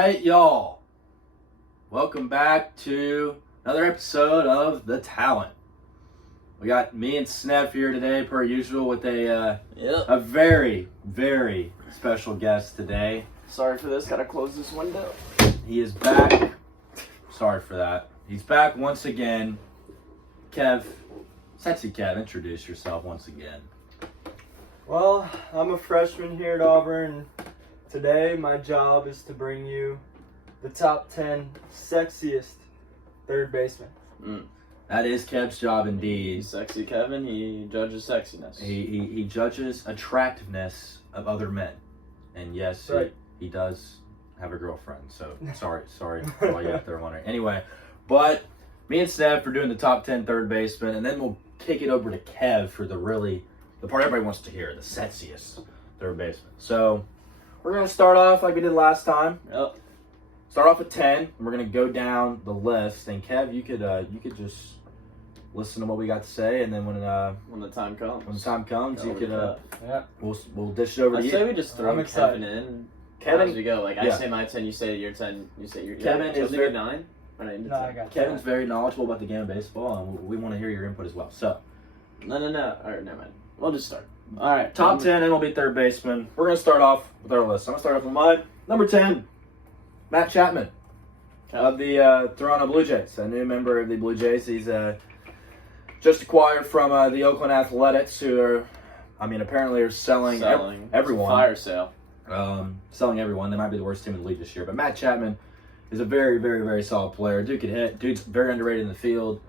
right, y'all. Welcome back to another episode of The Talent. We got me and Snef here today, per usual, with a very, very special guest today. Sorry for this, gotta close this window. He is back. Sorry for that. He's back once again. Kev, sexy Kev, introduce yourself once again. Well, I'm a freshman here at Auburn. Today, my job is to bring you the top 10 sexiest third basemen. That is Kev's job indeed. He's sexy Kevin, he judges sexiness. He judges attractiveness of other men. And yes, right. he does have a girlfriend. So sorry for all you out there wondering. Anyway, but me and Steph are doing the top 10 third basemen, and then we'll kick it over to Kev for the part everybody wants to hear, the sexiest third baseman. So we're going to start off like we did last time. Yep. Start off at 10, and we're going to go down the list. And Kev, you could just listen to what we got to say, and then when the time comes, you could Yeah. we'll dish it over to I you. say we just throw I'm Kevin excited. in Kevin, as we go. Like, I yeah. say my 10, you say your 10, you say your Kevin is very very- 9? Or no, No, I got Kevin's very knowledgeable about the game of baseball, and we want to hear your input as well. So, No. Alright, never mind. We'll just start. Alright. top 10 MLB third baseman. We're going to start off with our list. I'm going to start off with mine. Number 10, Matt Chapman of the Toronto Blue Jays, a new member of the Blue Jays. He's just acquired from the Oakland Athletics, who are, apparently are selling everyone. Fire sale. Selling everyone. They might be the worst team in the league this year. But Matt Chapman is a very, very, very solid player. Dude can hit. Dude's very underrated in the field.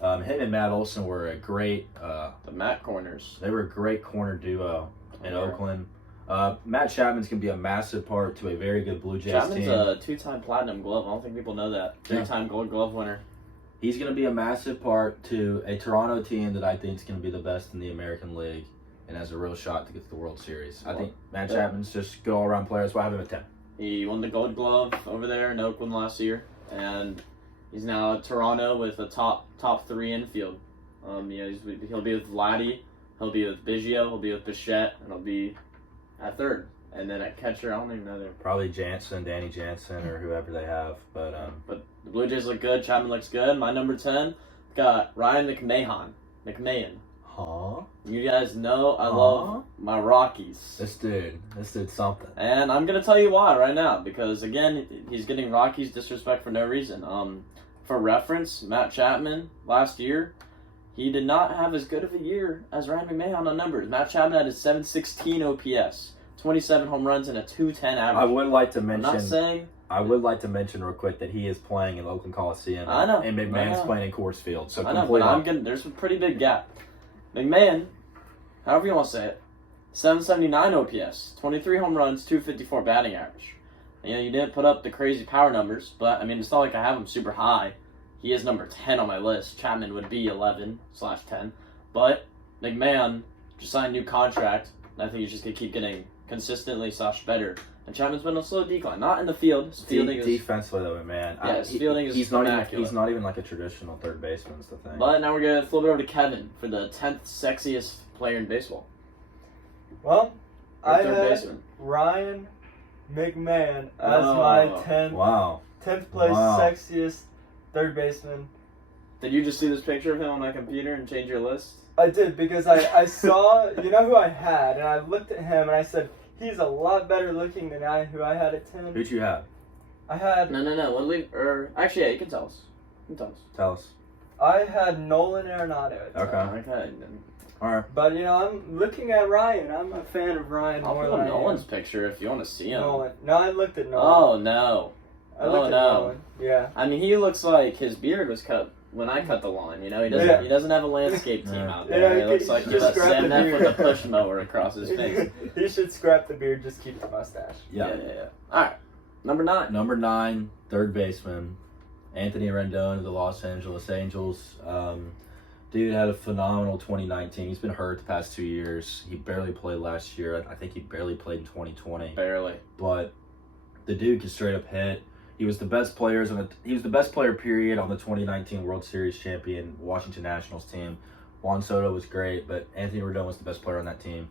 Him and Matt Olson were a great... The Matt corners. They were a great corner duo in Yeah. Oakland. Matt Chapman's going to be a massive part to a very good Blue Jays Chapman's team. a 2-time platinum glove. I don't think people know that. 3-time gold glove winner. He's going to be a massive part to a Toronto team that I think is going to be the best in the American League and has a real shot to get to the World Series. I think Matt Chapman's just good all-around player. That's why I have him at 10. He won the gold glove over there in Oakland last year, and he's now at Toronto with a top 3 infield. He'll be with Vladdy, he'll be with Biggio, he'll be with Bichette, and he'll be at third. And then at catcher, I don't even know their... Probably Danny Jansen, or whoever they have. But the Blue Jays look good, Chapman looks good. My number 10, got Ryan McMahon. Huh? You guys know I love my Rockies. This dude's something. And I'm going to tell you why right now, because again, he's getting Rockies disrespect for no reason. For reference, Matt Chapman last year, he did not have as good of a year as Ryan McMahon on numbers. Matt Chapman had a 716 OPS, 27 home runs, and a 210 average. I would like to mention. I'm not saying. I would like to mention real quick that he is playing in Oakland Coliseum. I know. And McMahon's I know. playing in Coors Field. So I know, but there's a pretty big gap. McMahon, however you want to say it, 779 OPS, 23 home runs, 254 batting average. You didn't put up the crazy power numbers, but it's not like I have him super high. He is number 10 on my list. Chapman would be 11/10. But McMahon just signed a new contract, and I think he's just going to keep getting consistently / better. And Chapman's been on a slow decline. Not in the field. His fielding is... Defensively, though, man. Yeah, his fielding is he's not immaculate. even like a traditional third baseman, is the thing. But now we're going to flip it over to Kevin for the 10th sexiest player in baseball. Well, Or I third had baseman. Ryan McMahon as Oh. my 10th place Wow. sexiest third baseman. Did you just see this picture of him on my computer and change your list? I did, because I saw, you know who I had, and I looked at him and I said, he's a lot better looking than who I had at 10. Who'd you have? I had No. Actually, yeah, you can tell us. Tell us. I had Nolan Arnado at 10. Okay. All right. But, I'm looking at Ryan. I'm a fan of Ryan I'll more put than up I Nolan's am. picture if you want to see him. Nolan. No, I looked at Nolan. Oh, no. I looked at Nolan. Yeah. He looks like his beard was cut when I cut the lawn. He doesn't. Yeah. He doesn't have a landscape team out Yeah, there. he He looks like he's just a scrap the Zemneff beard. with a push mower across his face. He should scrap the beard, just keep the mustache. Yeah. All right, number 9. Number 9, third baseman, Anthony Rendon of the Los Angeles Angels. Dude had a phenomenal 2019. He's been hurt the past 2 years. He barely played last year. I think he barely played in 2020. Barely. But the dude can straight up hit. He was the best players he was the best player period on the 2019 World Series champion Washington Nationals team. Juan Soto was great, but Anthony Rendon was the best player on that team.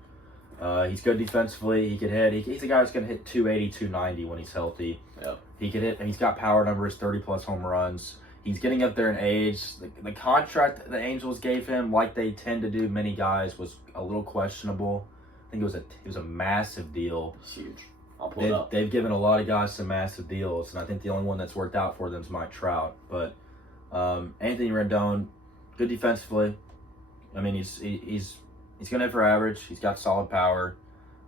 He's good defensively. He can hit. He's a guy that's going to hit 280, 290 when he's healthy. Yep. He can hit, and he's got power numbers, 30-plus home runs. He's getting up there in age. The contract the Angels gave him, like they tend to do many guys, was a little questionable. I think it was a massive deal. It's huge. I'll pull it up. They've given a lot of guys some massive deals, and I think the only one that's worked out for them is Mike Trout. But Anthony Rendon, good defensively. I mean, he's going to hit for average. He's got solid power.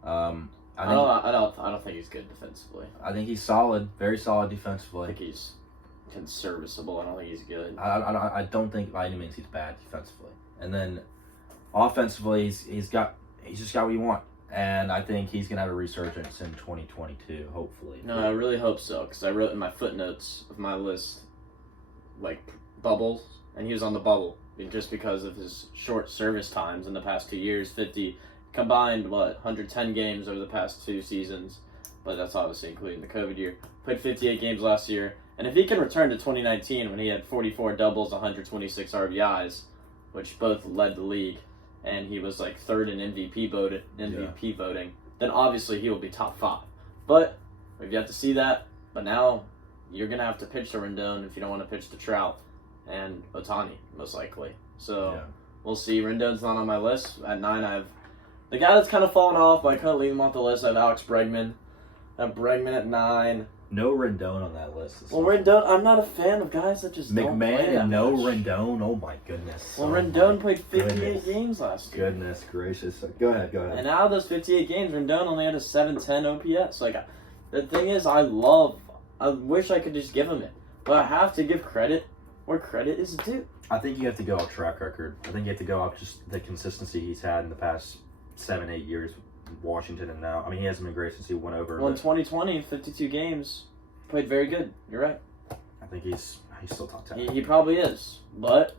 I don't think he's good defensively. I think he's solid, very solid I defensively. think he's serviceable. I don't think he's good. I don't think by any means he's bad defensively. And then offensively, he's just got what you want. And I think he's going to have a resurgence in 2022, hopefully. No, I really hope so, because I wrote in my footnotes of my list, like, bubbles, and he was on the bubble just because of his short service times in the past 2 years. 50 combined, 110 games over the past 2 seasons, but that's obviously including the COVID year. Played 58 games last year, and if he can return to 2019 when he had 44 doubles, 126 RBIs, which both led the league, and he was like third in MVP voting, then obviously he will be top 5. But we've yet to see that. But now you're gonna have to pitch to Rendon if you don't want to pitch to Trout and Ohtani, most likely. So we'll see. Rendon's not on my list. At 9, I have the guy that's kind of fallen off, but I couldn't leave him off the list. I have Alex Bregman. I have Bregman at 9. No Rendon on that list. Well, Rendon, I'm not a fan of guys that just don't play McMahon that and no much. Rendon. Oh my goodness. Well, Oh Rendon my played 58 goodness. games last year. Goodness gracious. Go ahead. And out of those 58 games, Rendon only had a 710 OPS. Like, the thing is, I wish I could just give him it. But I have to give credit where credit is due. I think you have to go off track record. I think you have to go off just the consistency he's had in the past 7-8 years with Washington and now. I mean, he hasn't been great since he went over. Well, in 2020, 52 games, played very good. You're right. I think he's still top 10. He probably is. But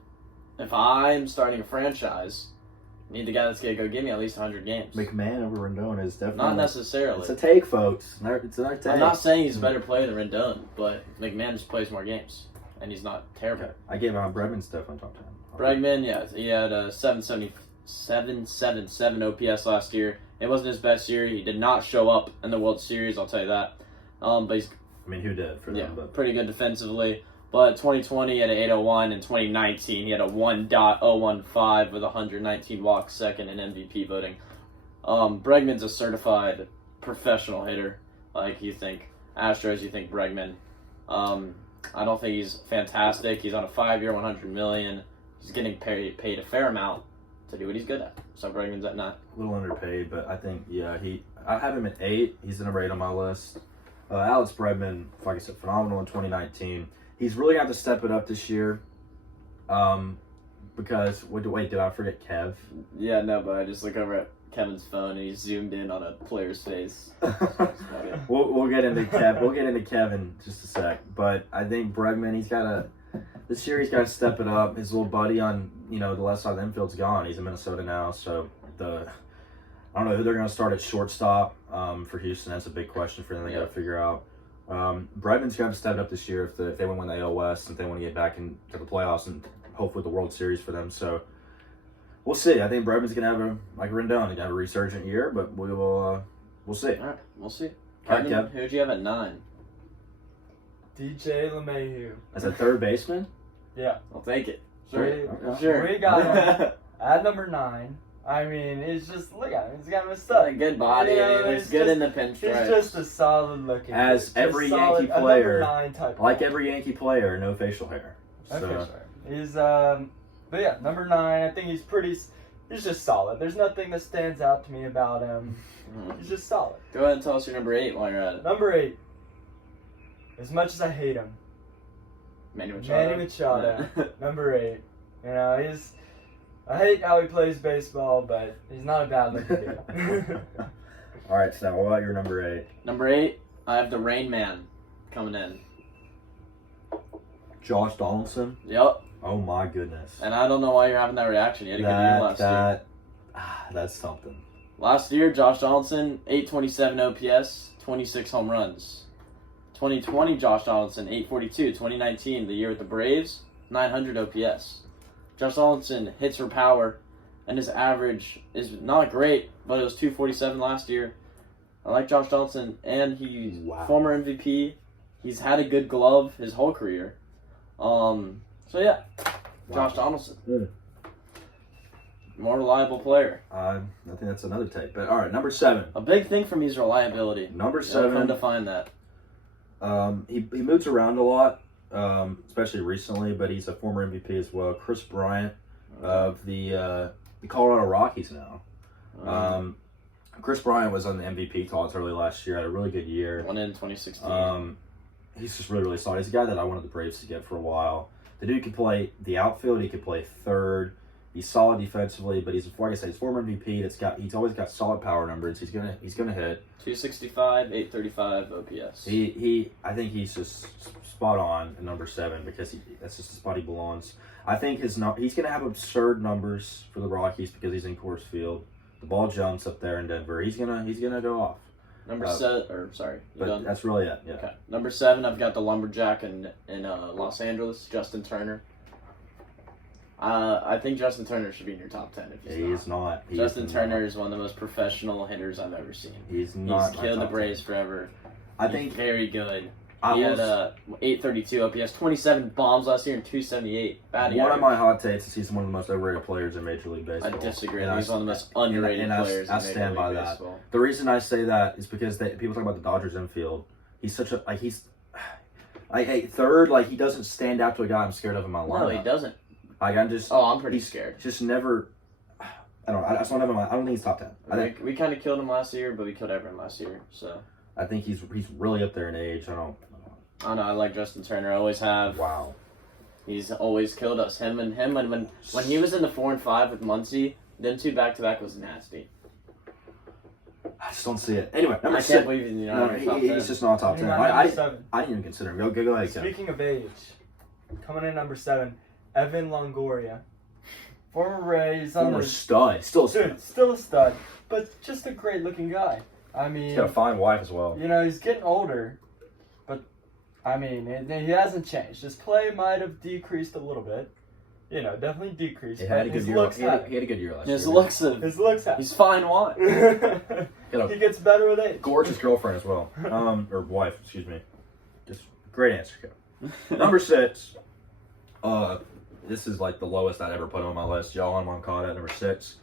if I'm starting a franchise, I need the guy that's going to go give me at least 100 games. McMahon over Rendon is definitely Not necessarily. It's a take, folks. It's another take. I'm not saying he's a better player than Rendon, but McMahon just plays more games. And he's not terrible. Okay. I gave him Bredman's definitely top 10. Bregman, yeah, he had a 777 OPS last year. It wasn't his best year. He did not show up in the World Series, I'll tell you that. But he's who did for them? But pretty good defensively. But 2020 he had an 801, and 2019 he had a 1.015 with 119 walks, second in MVP voting. Bregman's a certified professional hitter. Like, you think Astros, you think Bregman. I don't think he's fantastic. He's on a 5-year, $100 million. He's getting paid a fair amount to do what he's good at. So Bregman's at 9. a little underpaid, but I think I have him at 8. He's the number 8 on my list. Alex Bredman, like I said, phenomenal in 2019. He's really got to step it up this year. Because wait, did I forget Kev? Yeah, no, but I just look over at Kevin's phone and he zoomed in on a player's face. we'll get into Kev. We'll get into Kevin in just a sec. But I think Bregman, this year he's got to step it up. His little buddy on the left side of the infield's gone. He's in Minnesota now, so I don't know who they're going to start at shortstop for Houston. That's a big question for them. They got to figure out. Bredman's got to step it up this year if they want to win the AL West, if they want to get back into the playoffs and hopefully the World Series for them. So we'll see. I think Bredman's going to have like Rendon, have a resurgent year, but we'll see. All right, we'll see. All right, Kevin, Kev. who'd you have at 9? DJ LeMahieu. As a third baseman? Yeah. I'll take it. Sure. We got him at number 9. I mean, it's just, look at him. He's got his stuff. A good body. Yeah, He looks it's good just- in the pinstripes. He's just a solid looking. As dude. every Just solid, Yankee a player, number 9 type. Like guy. every Yankee player, no facial hair. Okay, So, sorry. He's but yeah, number 9. I think he's just solid. There's nothing that stands out to me about him. He's just solid. Go ahead and tell us your number 8 while you're at it. Number 8. As much as I hate him, Manny Machado. Manny Machado. Number 8. I hate how he plays baseball, but he's not a bad looking dude. all right, so now what about your number 8? Number 8, I have the Rain Man coming in. Josh Donaldson. Yep. Oh my goodness. And I don't know why you're having that reaction. You had a good year last year. That's something. Last year, Josh Donaldson, 827 OPS, 26 home runs. 2020, Josh Donaldson, 842. 2019, the year with the Braves, 900 OPS. Josh Donaldson hits for power, and his average is not great, but it was 247 last year. I like Josh Donaldson, and he's Wow. former MVP. He's had a good glove his whole career. So yeah, Josh Donaldson. Good. More reliable player. I think that's another take. But all right, number 7. A big thing for me is reliability. Number I've come 7. to find that. He moves around a lot, especially recently, but he's a former MVP as well. Chris Bryant of the Colorado Rockies now. Chris Bryant was on the MVP talks early last year. Had a really good year. Won in 2016. He's just really, really solid. He's a guy that I wanted the Braves to get for a while. The dude could play the outfield. He could play third. He's solid defensively, but like I said, he's former MVP. He's always got solid power numbers. He's gonna hit. 265, 835 OPS. I think he's just spot on at number 7 because that's just the spot he belongs. I think he's gonna have absurd numbers for the Rockies because he's in Coors Field. The ball jumps up there in Denver. He's gonna go off. Number 7, or sorry, you But done? that's really it. Yeah. Okay. Number 7, I've got the lumberjack in Los Angeles, Justin Turner. I think Justin Turner should be in your top 10 if he's not. Justin Turner is one of the most professional hitters I've ever seen. He's not. He's killed the Braves forever. I think very good. He had 832 OPS, 27 bombs last year, and 278 batting one average. of my hot takes is he's one of the most overrated players in Major League Baseball. I disagree. And he's one of the most underrated players in Major stand by League that. Baseball. The reason I say that is because people talk about the Dodgers infield. He's such a third. Like he doesn't stand out to a guy I'm scared of in my lineup. No, he doesn't. Like I'm pretty scared. Just never. I don't know. I don't think he's top 10. I think we kind of killed him last year, but we killed everyone last year. So I think he's really up there in age. I don't know. I like Justin Turner. I always have. Wow. He's always killed us. Him when he was in the 4 and 5 with Muncie, them 2 back-to-back was nasty. I just don't see it. Anyway, number I 6. can't believe he's not in your top 10. He's just not top 10. I didn't even consider him. Go ahead, Kevin. Speaking of age, coming in number 7, Evan Longoria. Former Rays. Former stud. Still a stud, but just a great looking guy. I mean, he's got a fine wife as well. You know, he's getting older, but I mean, he hasn't changed. His play might have decreased a little bit. You know, definitely decreed. He had a good year. He had a good year last year. His looks have. He's fine wine. He gets better with age. Gorgeous girlfriend as well. Or wife, excuse me. Just great answer, Kevin. Number 6. This is like the lowest I'd ever put on my list. Nolan Arnado at number 6.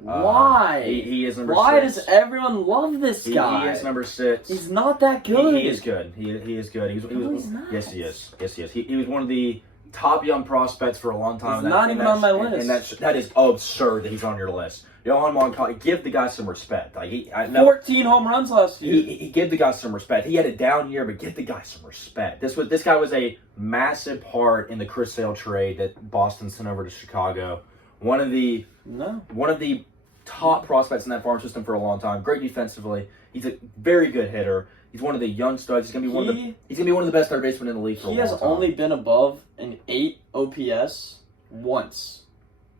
Why? He is number 6. Why does everyone love this guy? He is number 6. He's not that good. He is good. He is good. He's not. Yes, he is. Yes, he is. He was one of the top young prospects for a long time. He's not even on my list. And that is absurd that he's on your list. Nolan Arnado, give the guy some respect. Like 14 home runs last year. He give the guy some respect. He had a down year, but give the guy some respect. This guy was a massive part in the Chris Sale trade that Boston sent over to Chicago. One of the top prospects in that farm system for a long time. Great defensively. He's a very good hitter. He's one of the young studs. He's gonna be one of the best third basemen in the league for a long time. He has only been above an 8 OPS once.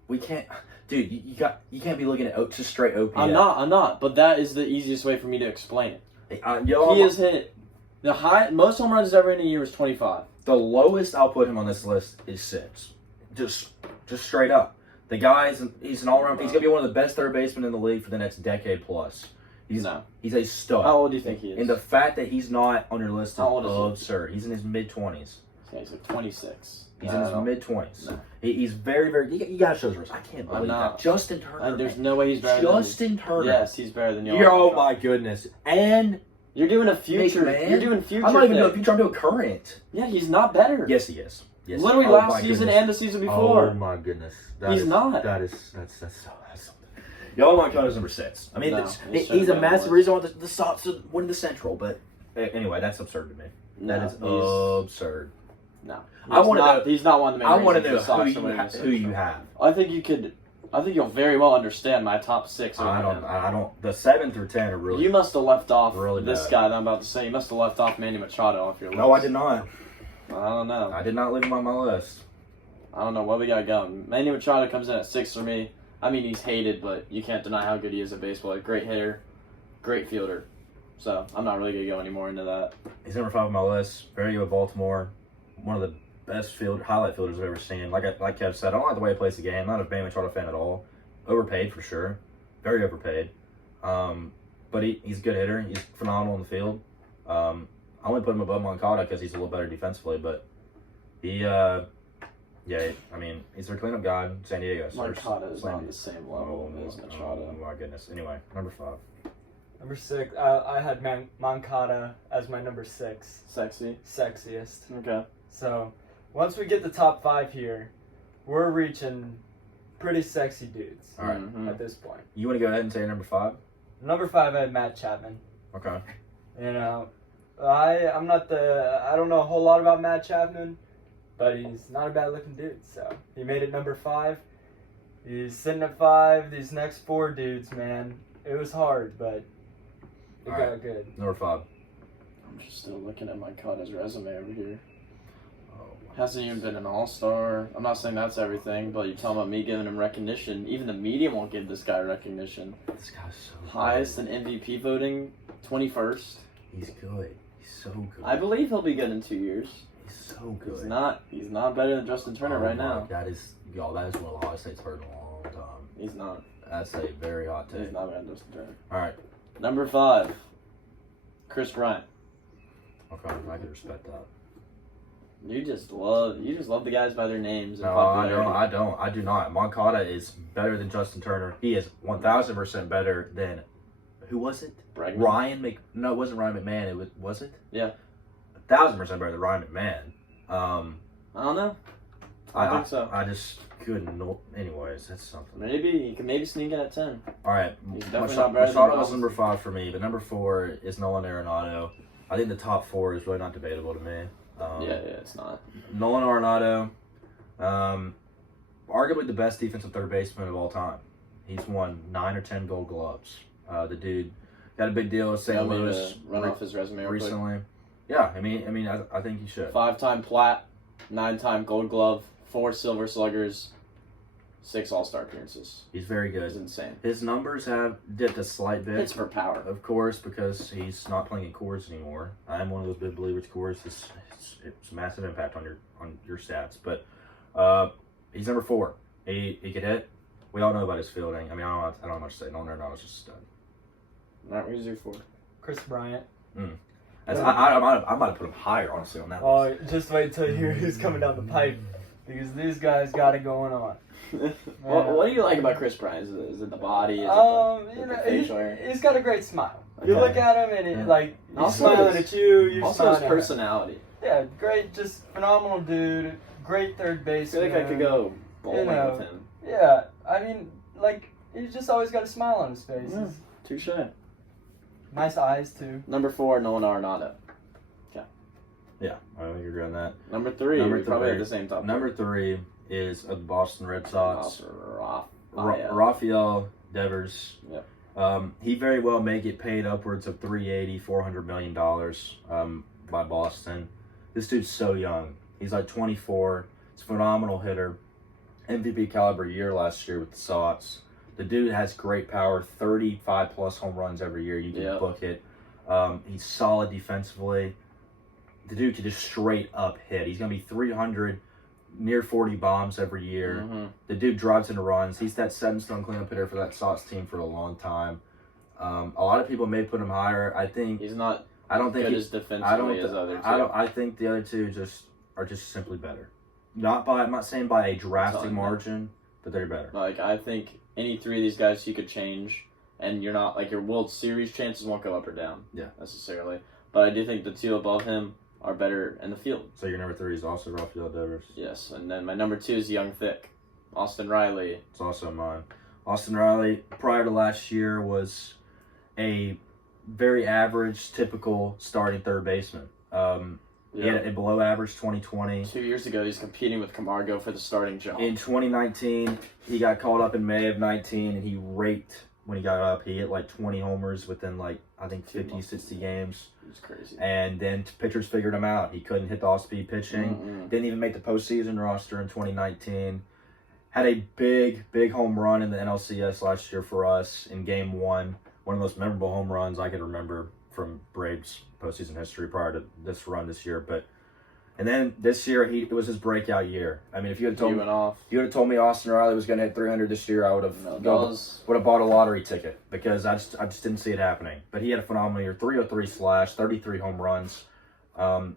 We can't, dude. You can't be looking at just straight OPS. I'm not. But that is the easiest way for me to explain it. He has hit the most home runs ever in a year is 25. The lowest I'll put him on this list is 6. Just straight up. The he's an all-around. He's gonna be one of the best third basemen in the league for the next decade plus. He's a stud. How old do you think he is? And the fact that he's not on your list is absurd. He? He's in his mid-20s. Yeah, he's like 26. He's in his mid-20s. No. He's very, very... You gotta show his wrist. I can't believe that. Justin Turner. There's no way he's better Justin Turner. Yes, he's better than you. Oh, my goodness. And... You're doing a future. Man. You're doing future. I'm not even doing future. I'm doing current. Yeah, he's not better. Yes, he is. Yes. Literally last season and the season before. Oh, my goodness. He's not. That's something. Nolan Arnado is number 6. I mean, he's a massive reason why the Sox win the Central, but anyway, that's absurd to me. That is absurd. No, he's not one of the main I want to reasons know the Sox who you have. I think you'll very well understand my top 6. I don't. The 7 through 10 are really. You must have left off really this bad. guy that I'm about to say. You must have left off Manny Machado off your list. No, I did not. I don't know. I did not leave him on my list. I don't know what we got going. Manny Machado comes in at 6 for me. I mean, he's hated, but you can't deny how good he is at baseball. A great hitter, great fielder. So I'm not really gonna go any more into that. He's number 5 on my list. Very good with Baltimore. One of the best highlight fielders I've ever seen. Like Kev said, I don't like the way he plays the game. I'm not a Manny Machado fan at all. Overpaid for sure. Very overpaid. But he's a good hitter. He's phenomenal in the field. I only put him above Moncada because he's a little better defensively, but he's their cleanup guy in San Diego. So Moncada is on the same level as Machado. Oh my goodness. Anyway, number 5. Number 6, I had Moncada as my number 6. Sexiest. Okay. So, once we get the top 5 here, we're reaching pretty sexy dudes. All right. At this point. You want to go ahead and say number 5? Number 5, I had Matt Chapman. Okay. You know, I don't know a whole lot about Matt Chapman, but he's not a bad looking dude. So he made it number 5. He's sitting at 5. These next 4 dudes, man, it was hard, but it got good. Number 5. I'm just still looking at Moncada's resume over here. Oh, Hasn't even been an all-star. I'm not saying that's everything, but you're talking about me giving him recognition. Even the media won't give this guy recognition. this guy's so Highest good. in MVP voting, 21st. He's good. He's so good. I believe he'll be good in 2 years. He's so good. He's not better than Justin Turner right now. That is one of the hottest takes I've heard in a long time. He's not. That's a very hot take. He's not better than Justin Turner. All right. Number 5, Chris Bryant. Okay, I can respect that. You just love the guys by their names. And No, popularity. I do not. Moncada is better than Justin Turner. He is 1,000% better than, who was it? Bregman. No, it wasn't Ryan McMahon. Was it? Yeah. 1,000% better than Ryan McMahon. I don't know. I think so. I just couldn't know. Anyways, that's something. Maybe he can sneak in at 10. All right. He's definitely not better than Machado was Donaldson. number 5 for me, but number 4 is Nolan Arnado. I think the top 4 is really not debatable to me. It's not. Nolan Arnado, arguably the best defensive third baseman of all time. He's won 9 or 10 Gold Gloves. The dude got a big deal with St. Louis Run off his resume real quick. recently. Yeah, I think he should. 5-time plat, 9-time Gold Glove, 4 Silver Sluggers, 6 All-Star appearances. He's very good. It's insane. His numbers have dipped a slight bit. Hits for power. Of course, because he's not playing in Coors anymore. I am one of those big believers. Coors it's a massive impact on your stats. But he's number 4. He could hit. We all know about his fielding. I don't know much to say. Nolan Arnado's just a stud. Not who's your 4? Chris Bryant. I might have put him higher, honestly, on that Oh, just wait till you hear who's coming down the pipe, because these guys got it going on. What do you like about Chris Bryant? Is it the body? Is it the facial hair? He's got a great smile. You Okay. look at him and he's Also smiling his- at you. You're Also smiling his at him. personality. Yeah, great, just phenomenal dude. Great third I baseman. feel like I could go bowling know. with him. Yeah, he's just always got a smile on his face. Yeah. Touche. Nice eyes too. Number 4, Nolan Arnado. Yeah, I think you're agree on that. Number 3, we probably have the same top. Number 3 is the Boston Red Sox. Rafael. Rafael Devers. Yep. He very well may get paid upwards of $400 million by Boston. This dude's so young. He's like 24. He's a phenomenal hitter. MVP caliber year last year with the Sox. The dude has great power, 35 plus home runs every year. You can book it. He's solid defensively. The dude can just straight up hit. He's going to be 300, near 40 bombs every year. Mm-hmm. The dude drives into runs. He's that 7-stone cleanup hitter for that Sox team for a long time. A lot of people may put him higher. I think he's not. I don't think good he's as defensively as other two. I think the other two are just simply better. I'm not saying by a drastic margin, but they're better. Like, I think any 3 of these guys you could change, and you're not like your World Series chances won't go up or down. Yeah. Necessarily, but I do think the 2 above him are better in the field. So your number 3 is also Rafael Devers. Yes, and then my number 2 is Young Thick, Austin Riley. It's also mine. Austin Riley, prior to last year, was a very average, typical starting third baseman. He had a below average 2020. 2 years ago, he's competing with Camargo for the starting job. In 2019, he got called up in May of 19, and he raked when he got up. He hit like 20 homers within I think 50, 60 games. It's crazy. And then pitchers figured him out. He couldn't hit the off-speed pitching. Mm-mm. Didn't even make the postseason roster in 2019. Had a big home run in the NLCS last year for us in Game 1. One of the most memorable home runs I can remember from Braves postseason history prior to this run this year. But And then this year, it was his breakout year. I mean, if you had told He went off. told me Austin Riley was going to hit 300 this year, I would have bought a lottery ticket because I just didn't see it happening. But he had a phenomenal year: 303 slash, 33 home runs, had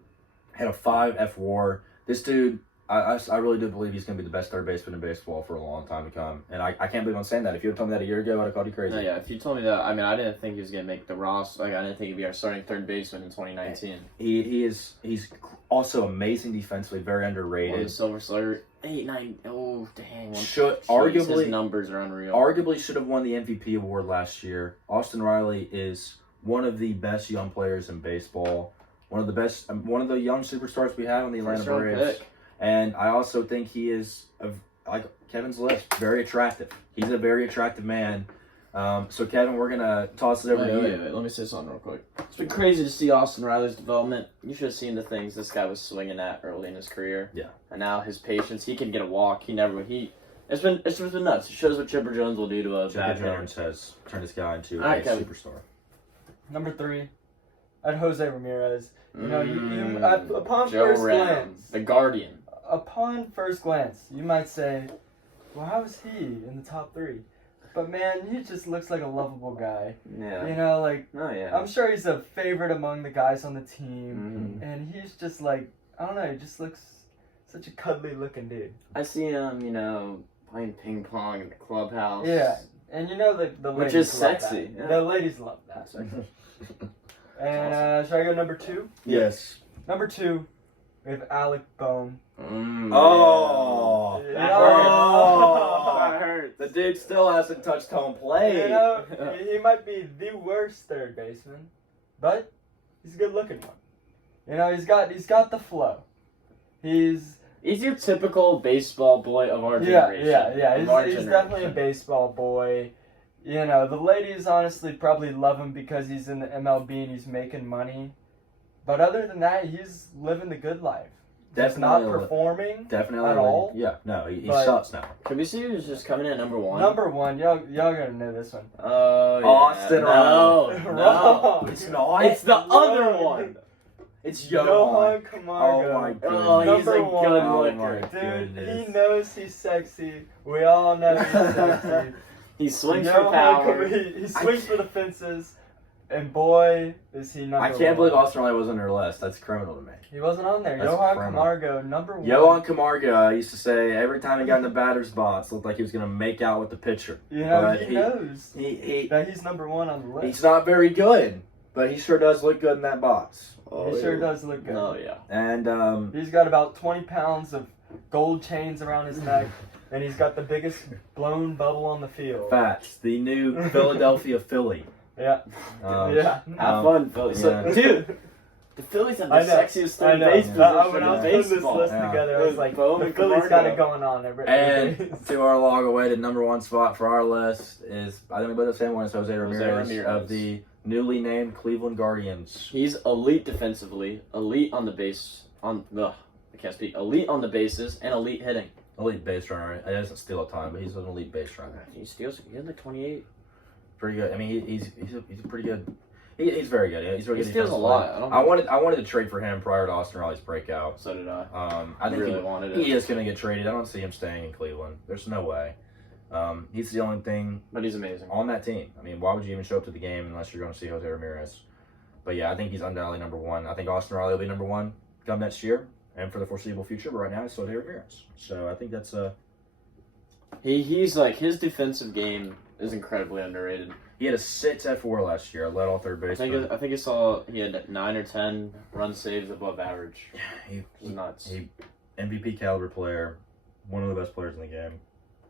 a 5 F/WAR. This dude, I really do believe he's going to be the best third baseman in baseball for a long time to come. And I can't believe I'm saying that. If you had told me that a year ago, I'd have called you crazy. No, yeah, if you told me that, I mean, I didn't think he was going to make the roster. Like, I didn't think he'd be our starting third baseman in 2019. He's also amazing defensively, very underrated. Won the Silver Slugger, 8, 9. Oh, dang! Arguably, his numbers are unreal. Arguably, should have won the MVP award last year. Austin Riley is one of the best young players in baseball. One of the young superstars we have on the Atlanta Braves. And I also think he is, like Kevin's list, very attractive. He's a very attractive man. So, Kevin, we're going to toss it over to you. Wait. Let me say something real quick. It's been crazy to see Austin Riley's development. You should have seen the things this guy was swinging at early in his career. Yeah. And now his patience, he can get a walk. It's been nuts. It shows what Chipper Jones will do to a bad Chipper Jones has turned this guy into a superstar. Number 3, I had Jose Ramirez. You know, upon Joe first Ram, glance, the Guardian. Upon first glance, you might say, well, how is he in the top 3? But man, he just looks like a lovable guy. Yeah. You know, like, oh, yeah. I'm sure he's a favorite among the guys on the team. And he's just like, I don't know, he just looks such a cuddly looking dude. I see him, playing ping pong in the clubhouse. Yeah. And you know, the ladies which is love sexy. That. Yeah. The ladies love that. And should I go number 2? Yes. Number 2, we have Alec Bohm. Oh, that hurt. The dude still hasn't touched home plate. You know, he might be the worst third baseman, but he's a good looking one. You know, he's got the flow. He's your typical baseball boy of our generation. Yeah. He's definitely a baseball boy. You know, the ladies honestly probably love him because he's in the MLB and he's making money. But other than that, he's living the good life. He's not performing at all. Yeah, no, he sucks now. Could we see who's just coming in at number 1? Number 1, y'all gotta know this one. Oh, yeah. Austin No. It's not. It's the other one. It's Johan Camargo. Oh my goodness. Oh, he's a Number good one. looker. Dude, he knows he's sexy. We all know he's sexy. He swings for power. He swings for the fences. And boy, is he number 1. I can't believe Austin Riley wasn't on your list. That's criminal to me. He wasn't on there. That's Johan criminal. Camargo, number 1. Johan Camargo, I used to say every time he got in the batter's box, looked like he was going to make out with the pitcher. You know, but he knows that he's number 1 on the list. He's not very good, but he sure does look good in that box. He sure does look good. Oh, yeah. And he's got about 20 pounds of gold chains around his neck, and he's got the biggest blown bubble on the field. Facts. The new Philadelphia Philly. Yeah. Have fun, Philly. So, dude, the Phillies have the sexiest third base position when I was putting this list together, I was like, the Phillies got it going on. And to our long-awaited number 1 spot for our list is, I think we both the same one as Jose Ramirez of the newly named Cleveland Guardians. He's elite defensively, elite on the base, elite on the bases, and elite hitting. Elite base runner. He doesn't steal a ton, but he's an elite base runner. He steals. He had like 28. Pretty good. I mean, he's pretty good. He's very good. Yeah, he's very good. He steals a lot. I wanted to trade for him prior to Austin Riley's breakout. So did I. I think really wanted it. He is going to get traded. I don't see him staying in Cleveland. There's no way. He's the only thing. But he's amazing on that team. I mean, why would you even show up to the game unless you're going to see Jose Ramirez? But yeah, I think he's undoubtedly number 1. I think Austin Riley will be number 1 come next year and for the foreseeable future. But right now, it's Jose Ramirez. So I think that's He's like, his defensive game is incredibly underrated. He had a 6 F/WAR last year. Led all third basemen. I think he had 9 or 10 run saves above average. Yeah, he's nuts. MVP caliber player, one of the best players in the game.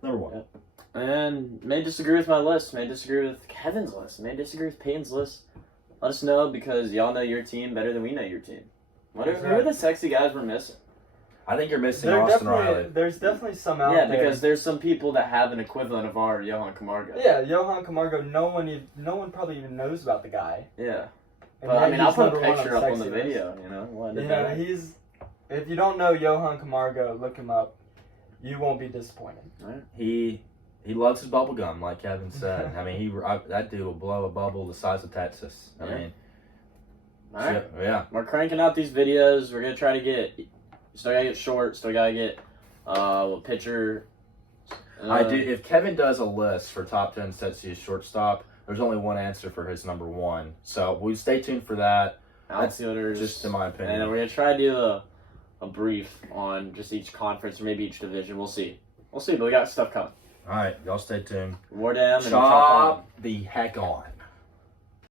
Number 1. Yep. And may disagree with my list. May disagree with Kevin's list. May disagree with Peyton's list. Let us know because y'all know your team better than we know your team. Who are the sexy guys we're missing? I think you're missing Austin Riley. There's definitely some out there. Yeah, there. because there's some people that have an equivalent of our Johan Camargo. Yeah, Johan Camargo. No one probably even knows about the guy. Yeah. But I mean, I'll put a picture up on the video. You know. Yeah, if you don't know Johan Camargo, look him up. You won't be disappointed. Right. He loves his bubble gum, like Kevin said. I mean, that dude will blow a bubble the size of Texas. I mean, all right. Yeah. We're cranking out these videos. We're gonna try to get You still gotta get short. Still gotta get pitcher. I do. If Kevin does a list for top 10 sets he's shortstop, there's only one answer for his number one. So we stay tuned for that. Outfielders. Just in my opinion. And then we're gonna try to do a brief on just each conference or maybe each division. We'll see. But we got stuff coming. All right, y'all stay tuned. More damn and Chop the heck on.